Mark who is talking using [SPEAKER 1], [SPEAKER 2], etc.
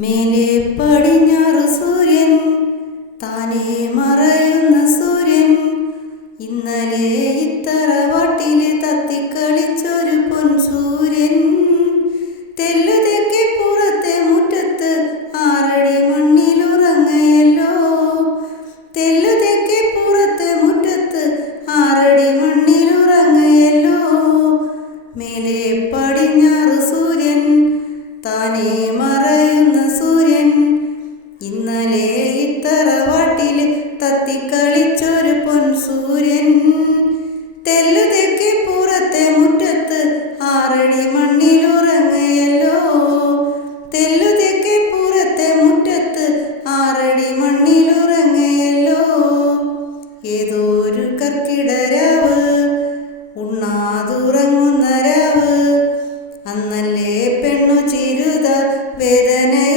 [SPEAKER 1] മേലെ പടിഞ്ഞാറ് സൂര്യൻ താനെ മറയുന്ന സൂര്യൻ. ഇന്നലെ ഇത്തറവാട്ടിൽ തത്തിക്കളിച്ചൊരു പൊൻ സൂര്യൻ തെല്ലുതെക്കി പുറത്തെ മുറ്റത്ത് ആറടി മണ്ണിലുറങ്ങയല്ലോ. തെല്ലുതെക്കി പുറത്തെ മുറ്റത്ത് ആറടി മണ്ണിലുറങ്ങയല്ലോ. മേലെ പടിഞ്ഞാറ് സൂര്യൻ താനേ ഇത്തറവാട്ടിൽ തത്തിക്കളിച്ചൊരു പൊൻ സൂര്യൻ തെല്ലുതെക്കി പുറത്തെ മുറ്റത്ത് ആറടി മണ്ണിലുറങ്ങയല്ലോ. തെല്ലുതെക്കി പുറത്തെ മുറ്റത്ത് ആറടി മണ്ണിലുറങ്ങയല്ലോ. ഏതോ ഒരു കർക്കിടരാവ് ഉണ്ണാതുറങ്ങുന്ന രാവ്. അന്നല്ലേ പെണ്ണു ചിരുത വേദനയോടെ